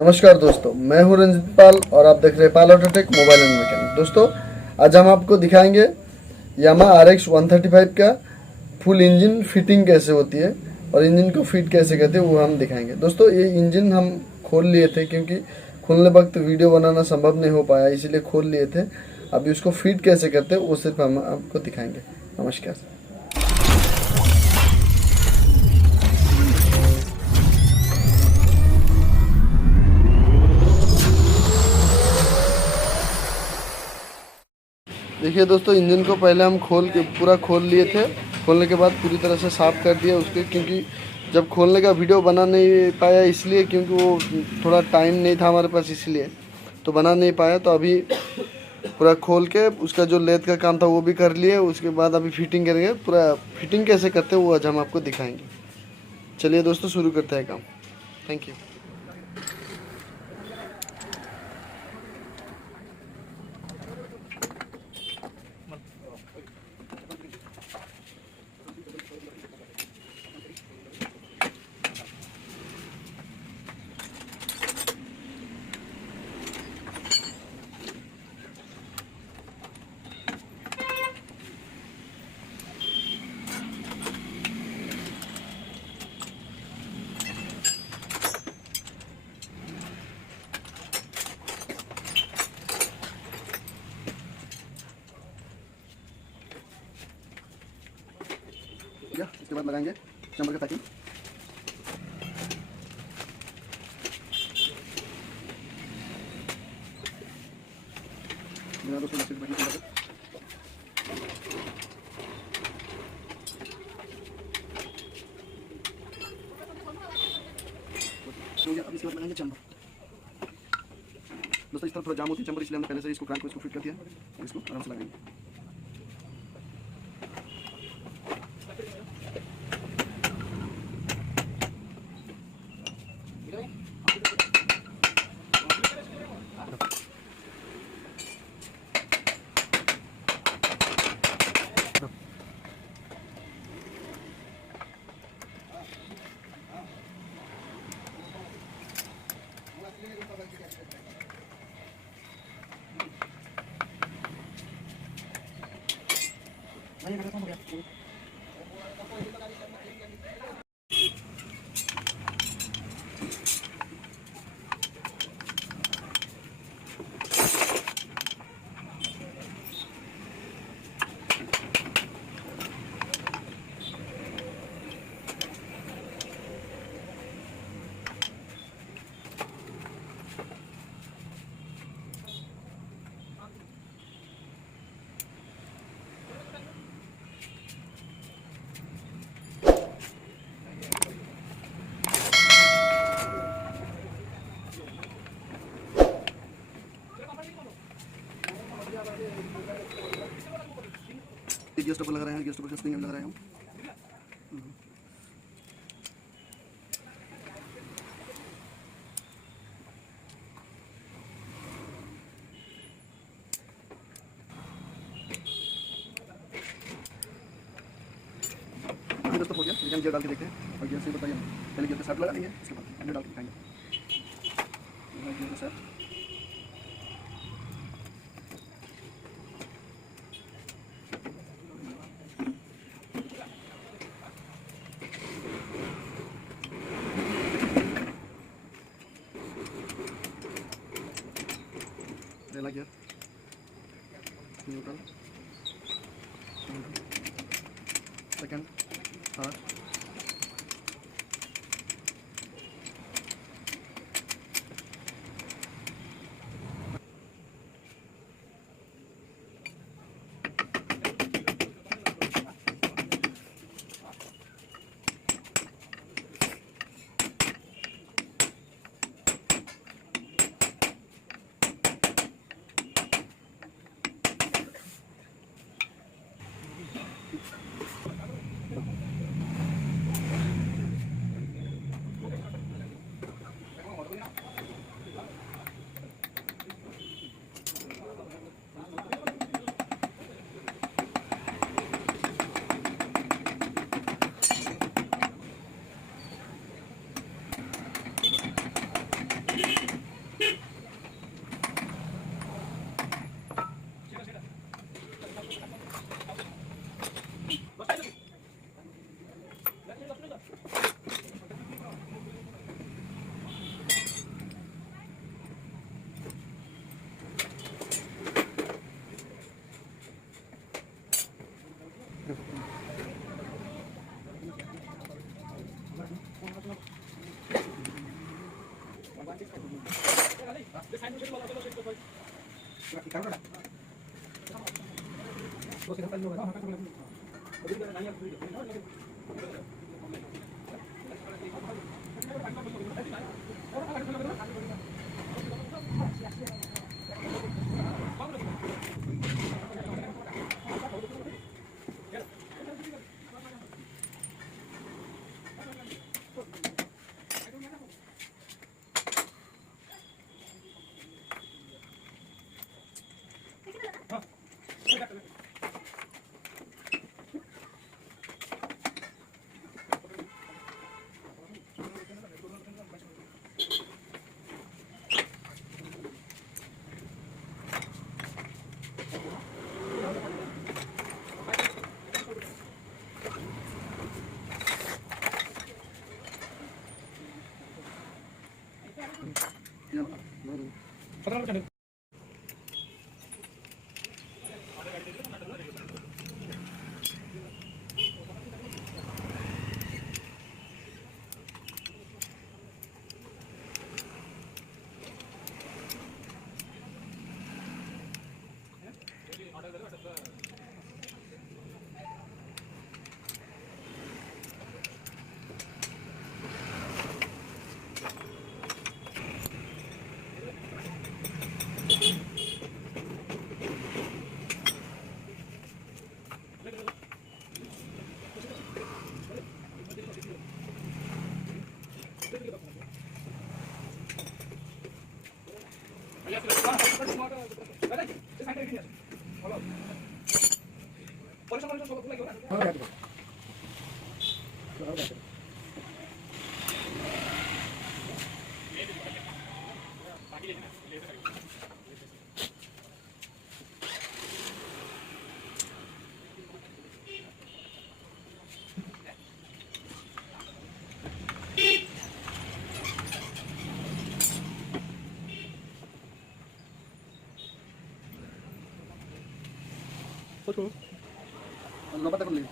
नमस्कार दोस्तों, मैं हूं रंजित पाल और आप देख रहे हैं पाल ऑटोटेक मोबाइल एंड मैकेनिक। दोस्तों, आज हम आपको दिखाएंगे यामाहा RX 135 का फुल इंजन फिटिंग कैसे होती है और इंजन को फिट कैसे करते हैं वो हम दिखाएंगे। दोस्तों, ये इंजन हम खोल लिए थे क्योंकि खोलने वक्त वीडियो बनाना संभव नहीं हो पाया, इसीलिए खोल लिए थे। अभी उसको फिट कैसे करते हैं वो सिर्फ हम आपको दिखाएंगे। नमस्कार। देखिए दोस्तों, इंजन को पहले हम पूरा खोल लिए थे। खोलने के बाद पूरी तरह से साफ़ कर दिया उसके, क्योंकि जब खोलने का वीडियो बना नहीं पाया इसलिए, क्योंकि वो थोड़ा टाइम नहीं था हमारे पास, इसलिए तो बना नहीं पाया। तो अभी पूरा खोल के उसका जो लेथ का काम था वो भी कर लिए। उसके बाद अभी फिटिंग करेंगे। पूरा फिटिंग कैसे करते हैं वो आज हम आपको दिखाएंगे। चलिए दोस्तों, शुरू करते हैं काम। Thank you. इसके बाद लगाएंगे चैम्बर का पैकिंग। अब इसके बाद लगाएंगे चैम्बर। दोस्तों, इस तरफ थोड़ा जाम होती है चैम्बर, इसलिए हमने पहले से इसको क्रैंक को इसको फिट कर दिया और इसको आराम से लगाएंगे। गियर स्टॉपर लगा रहे हैं, गियर स्टॉपर का स्प्रिंग लगा रहे हैं हम। गियर स्टॉप हो गया, लेकिन गियर डाल के देखते हैं और गियर से बताइए। पहले गियर पे सेट लगा लेंगे, उसके बाद हैंडल डाल के दिखाएंगे। गियर पे सेट पहला gear, neutral, second, third, Lompat aku lihat.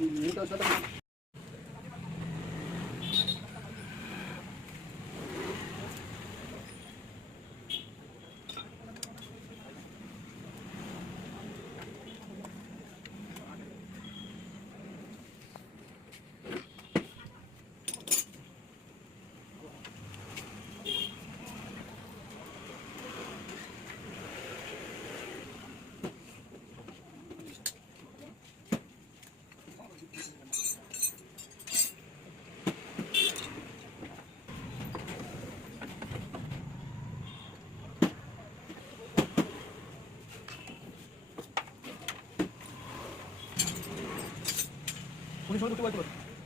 Ini tahu siapa?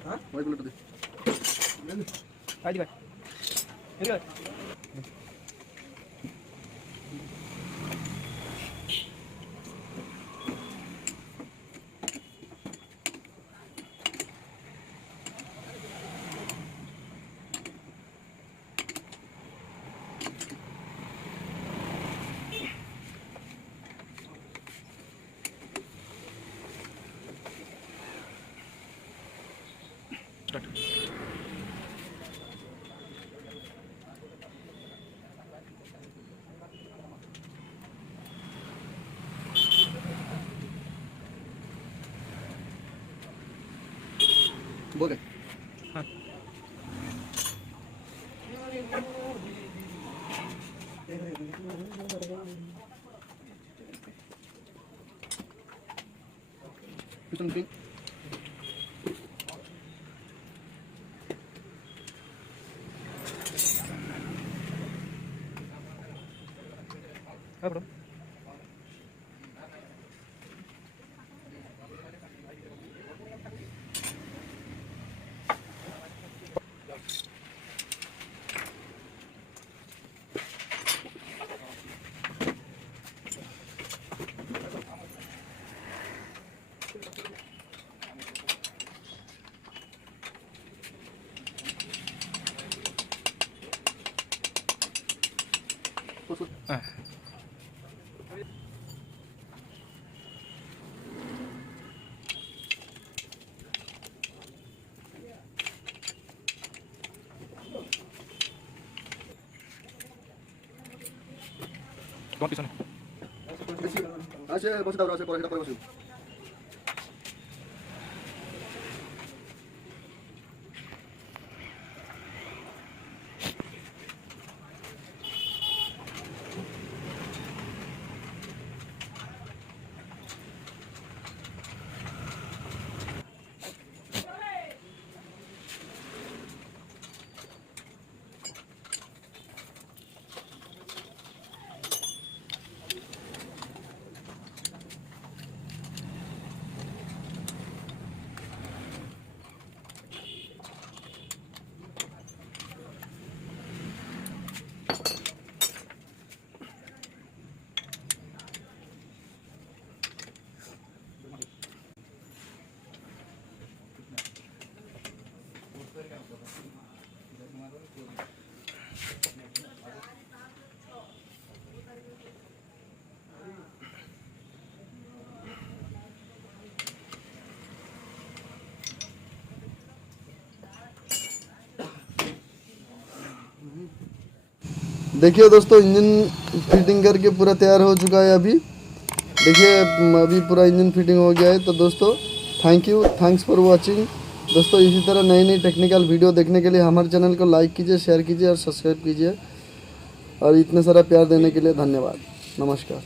Hah? Mau ikut tadi? Ayo juga. Ini kan? Boleh. Piston pin আছে বসে দাও আছে পরে এটা পরে বসে देखिए दोस्तों इंजन फिटिंग करके पूरा तैयार हो चुका है। अभी देखिए अभी पूरा इंजन फिटिंग हो गया है। तो दोस्तों थैंक्स फॉर वाचिंग। दोस्तों इसी तरह नई नई टेक्निकल वीडियो देखने के लिए हमारे चैनल को लाइक कीजिए, शेयर कीजिए और सब्सक्राइब कीजिए। और इतने सारा प्यार देने के लिए धन्यवाद। नमस्कार।